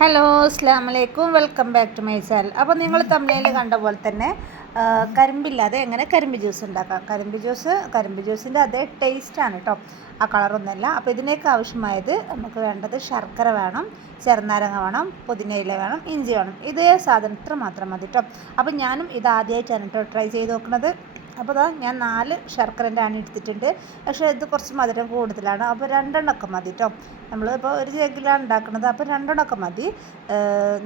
Hello അസ്സലാമു അലൈക്കും, welcome back to my channel. അപ്പോൾ നിങ്ങൾ തമ്മിൽ കണ്ട പോലെ തന്നെ കരിമ്പില്ലാതെ എങ്ങനെ കരിമ്പ് ജ്യൂസ് ഉണ്ടാക്കാം. കരിമ്പ് ജ്യൂസിൻ്റെ അതേ ടേസ്റ്റാണ് കേട്ടോ, ആ കളറൊന്നുമല്ല. അപ്പോൾ ഇതിനേക്ക് ആവശ്യമായത് നമുക്ക് വേണ്ടത് ശർക്കര വേണം, ചെറുനാരങ്ങ വേണം, പുതിനയില വേണം, ഇഞ്ചി വേണം. ഇതേ സാധനം ഇത്ര മാത്രം മതി കേട്ടോ. അപ്പോൾ ഞാനും ഇത് ആദ്യമായിട്ടാണ് കേട്ടോ ട്രൈ ചെയ്ത് നോക്കുന്നത്. അപ്പോൾ ഞാൻ 4 ശർക്കരൻ്റെ ആണ് എടുത്തിട്ടുണ്ട്. പക്ഷേ ഇത് കുറച്ച് മധുരം കൂടുതലാണ്. അപ്പോൾ 2 എണ്ണമൊക്കെ മതി കേട്ടോ. നമ്മളിപ്പോൾ ഒരു ജഗ്ഗിലാണ് ഉണ്ടാക്കുന്നത്, അപ്പോൾ 2 എണ്ണമൊക്കെ മതി.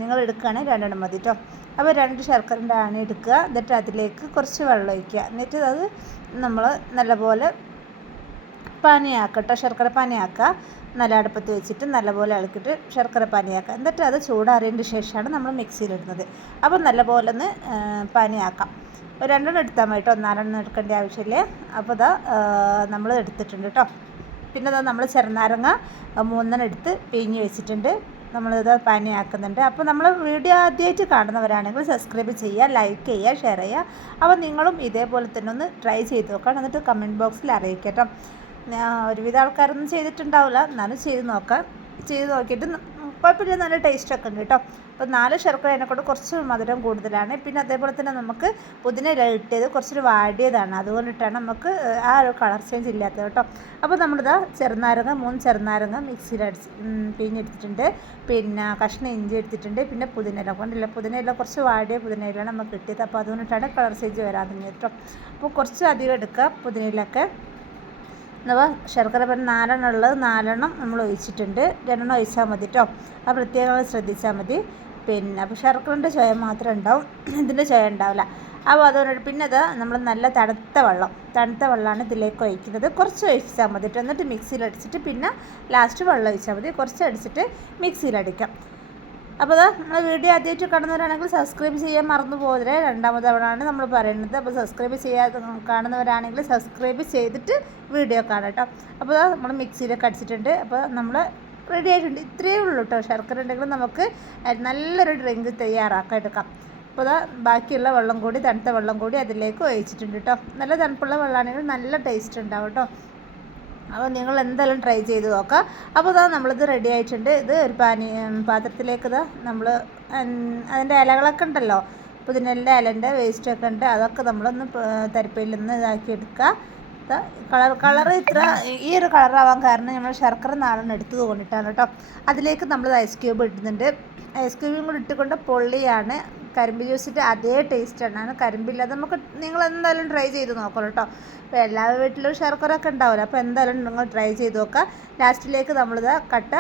നിങ്ങൾ എടുക്കുകയാണെങ്കിൽ 2 എണ്ണം മതി കേട്ടോ. അപ്പോൾ 2 ശർക്കരൻ്റെ ആണ് എടുക്കുക. എന്നിട്ട് അതിലേക്ക് കുറച്ച് വെള്ളം ഒഴിക്കുക. എന്നിട്ട് അത് നമ്മൾ നല്ലപോലെ പാനിയാക്കുക കേട്ടോ. ശർക്കര പാനിയാക്കുക. നല്ല അടുപ്പത്ത് വെച്ചിട്ട് നല്ലപോലെ ഇളക്കിയിട്ട് ശർക്കര പാനിയാക്കുക. എന്നിട്ട് അത് ചൂടാറിയതിന് ശേഷമാണ് നമ്മൾ മിക്സിയിലിടുന്നത്. അപ്പോൾ നല്ലപോലെ ഒന്ന് പാനിയാക്കാം. 2 എണ്ണം എടുത്താൽ മതി കേട്ടോ, 4 എണ്ണം എടുക്കേണ്ട ആവശ്യമില്ല. അപ്പോൾ നമ്മൾ എടുത്തിട്ടുണ്ട് കേട്ടോ. പിന്നെ നമ്മൾ ചെറുനാരങ്ങ 3 എണ്ണം എടുത്ത് പിഴിഞ്ഞ് വെച്ചിട്ടുണ്ട്. നമ്മളിത് പാനിയാക്കുന്നുണ്ട്. അപ്പോൾ നമ്മൾ വീഡിയോ ആദ്യമായിട്ട് കാണുന്നവരാണെങ്കിൽ സബ്സ്ക്രൈബ് ചെയ്യുക, ലൈക്ക് ചെയ്യുക, ഷെയർ ചെയ്യുക. അപ്പോൾ നിങ്ങളും ഇതേപോലെ തന്നെ ഒന്ന് ട്രൈ ചെയ്ത് നോക്കാം. എന്നിട്ട് കമൻറ്റ് ബോക്സിൽ അറിയിക്കാം കേട്ടോ. ഒരുവിധ ആൾക്കാരൊന്നും ചെയ്തിട്ടുണ്ടാവില്ല, എന്നാലും ചെയ്ത് നോക്കിയിട്ട് കുഴപ്പമില്ല, നല്ല ടേസ്റ്റൊക്കെ ഉണ്ട് കേട്ടോ. അപ്പോൾ 4 ശർക്കര അതിനെക്കൊണ്ട് കുറച്ച് മധുരം കൂടുതലാണ്. പിന്നെ അതേപോലെ തന്നെ നമുക്ക് പുതിന ഇട്ടത് കുറച്ചൊരു വാടിയതാണ്, അതുകൊണ്ടിട്ടാണ് നമുക്ക് ആ ഒരു കളർ ചേഞ്ച് ഇല്ലാത്തത് കേട്ടോ. അപ്പോൾ നമ്മളിതാ 3 ചെറുനാരങ്ങ മിക്സിയിൽ പിഴിഞ്ഞെടുത്തിട്ടുണ്ട്. പിന്നെ കഷ്ണം ഇഞ്ചി എടുത്തിട്ടുണ്ട്. പിന്നെ പുതിനയില കൊണ്ടില്ല, പുതിനയില കുറച്ച് വാടിയ പുതിനയിലാണ് നമുക്ക് കിട്ടിയത്. അപ്പോൾ അതുകൊണ്ടിട്ടാണ് കളർ ചേഞ്ച് വരാതെ കേട്ടോ. അപ്പോൾ കുറച്ച് അധികം എടുക്കുക പുതിനയിലൊക്കെ. അപ്പോൾ ശർക്കര 4 എണ്ണം ഉള്ളത് 4 എണ്ണം നമ്മൾ ഒഴിച്ചിട്ടുണ്ട്. 2 എണ്ണം ഒഴിച്ചാൽ മതി കേട്ടോ. അത് പ്രത്യേകം ശ്രദ്ധിച്ചാൽ മതി. പിന്നെ അപ്പോൾ ശർക്കരൻ്റെ ചുവ മാത്രമേ ഉണ്ടാവും, ഇതിൻ്റെ ചുവ ഉണ്ടാവില്ല. അപ്പോൾ അതുകൊണ്ട് പിന്നെ നമ്മൾ നല്ല തണുത്ത വെള്ളമാണ് ഇതിലേക്ക് ഒഴിക്കുന്നത്. കുറച്ച് ഒഴിച്ചാൽ മതി കേട്ടോ. എന്നിട്ട് മിക്സിയിലടിച്ചിട്ട് പിന്നെ ലാസ്റ്റ് വെള്ളം ഒഴിച്ചാൽ മതി. കുറച്ച് അടിച്ചിട്ട് മിക്സിയിലടിക്കാം. അപ്പോൾ നമ്മൾ വീഡിയോ ആദ്യമായിട്ട് കാണുന്നവരാണെങ്കിൽ സബ്സ്ക്രൈബ് ചെയ്യാൻ മറന്നു പോകരുത്. 2ാമത് തവണയാണ് നമ്മൾ പറയുന്നത്. അപ്പോൾ സബ്സ്ക്രൈബ് ചെയ്യാതെ കാണുന്നവരാണെങ്കിൽ സബ്സ്ക്രൈബ് ചെയ്തിട്ട് വീഡിയോ കാണാം കേട്ടോ. അപ്പോൾ നമ്മൾ മിക്സിയിലൊക്കെ അടിച്ചിട്ടുണ്ട്. അപ്പോൾ നമ്മൾ റെഡി ആയിട്ടുണ്ട്. ഇത്രയേ ഉള്ളൂ കേട്ടോ. ശർക്കര ഉണ്ടെങ്കിൽ നമുക്ക് നല്ലൊരു ഡ്രിങ്ക് തയ്യാറാക്കാൻ എടുക്കാം. അപ്പോൾ ബാക്കിയുള്ള വെള്ളം കൂടി, തണുത്ത വെള്ളം കൂടി അതിലേക്ക് ഒഴിച്ചിട്ടുണ്ട് കേട്ടോ. നല്ല തണുപ്പുള്ള വെള്ളമാണെങ്കിൽ നല്ല ടേസ്റ്റ് ഉണ്ടാവും കേട്ടോ. അപ്പോൾ നിങ്ങൾ എന്തായാലും ട്രൈ ചെയ്ത് നോക്കാം. അപ്പോൾ നമ്മളിത് റെഡി ആയിട്ടുണ്ട്. ഇത് ഒരു പാത്രത്തിലേക്ക് നമ്മൾ അതിൻ്റെ ഇലകളൊക്കെ ഉണ്ടല്ലോ, പുതിനയിലിൻ്റെ ഇലൻ്റെ വേസ്റ്റൊക്കെ ഉണ്ട്, അതൊക്കെ നമ്മളൊന്ന് തരിപ്പയിൽ നിന്ന് ഇതാക്കി എടുക്കുക. കളർ ഈ ഒരു കളറാവാൻ കാരണം നമ്മൾ ശർക്കര 4 എണ്ണം എടുത്തത് കൊണ്ടിട്ടാണ് കേട്ടോ. അതിലേക്ക് നമ്മൾ ഐസ് ക്യൂബ് ഇടുന്നുണ്ട്. ഐസ് ക്യൂബും കൂടി ഇട്ടുകൊണ്ട് പൊള്ളിയാണ്. കരിമ്പ് ജ്യൂസിൻ്റെ അതേ ടേസ്റ്റാണ്. കരിമ്പില്ലാതെ നമുക്ക് നിങ്ങൾ എന്തായാലും ട്രൈ ചെയ്ത് നോക്കണം കേട്ടോ. അപ്പോൾ എല്ലാ വീട്ടിലും ശർക്കര ഒക്കെ ഉണ്ടാവില്ല. അപ്പോൾ എന്തായാലും നിങ്ങൾ ട്രൈ ചെയ്ത് നോക്കുക. ലാസ്റ്റിലേക്ക് നമ്മളിത് കട്ട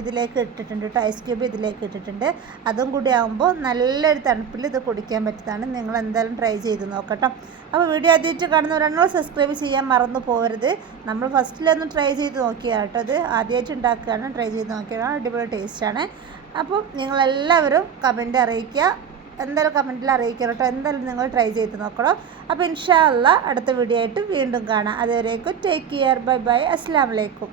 ഇതിലേക്ക് ഇട്ടിട്ടുണ്ട് കേട്ടോ. ഐസ് ക്യൂബ് ഇതിലേക്ക് ഇട്ടിട്ടുണ്ട്. അതും കൂടി ആകുമ്പോൾ നല്ലൊരു തണുപ്പിൽ ഇത് കുടിക്കാൻ പറ്റുന്നതാണ്. നിങ്ങൾ എന്തായാലും ട്രൈ ചെയ്ത് നോക്കട്ടോ. അപ്പോൾ വീഡിയോ ആദ്യമായിട്ട് കാണുന്നവരാണോ സബ്സ്ക്രൈബ് ചെയ്യാൻ മറന്നു പോകരുത്. നമ്മൾ ഫസ്റ്റിലൊന്ന് ട്രൈ ചെയ്ത് നോക്കിയാണ് കേട്ടോ. ഇത് ആദ്യമായിട്ട് ഉണ്ടാക്കുകയാണ്, ട്രൈ ചെയ്ത് നോക്കിയതാണ്. അടിപൊളി ടേസ്റ്റാണ്. അപ്പോൾ നിങ്ങളെല്ലാവരും കമൻറ്റ് അറിയിക്കുക. എന്തായാലും കമൻറ്റിൽ അറിയിക്കുക കേട്ടോ. എന്തായാലും നിങ്ങൾ ട്രൈ ചെയ്ത് നോക്കണം. അപ്പോൾ ഇൻഷാ അല്ലാ അടുത്ത വീഡിയോ ആയിട്ട് വീണ്ടും കാണാം. അതുവരേക്കും ടേക്ക് കെയർ, ബൈ ബൈ, അസ്സലാമു അലൈക്കും.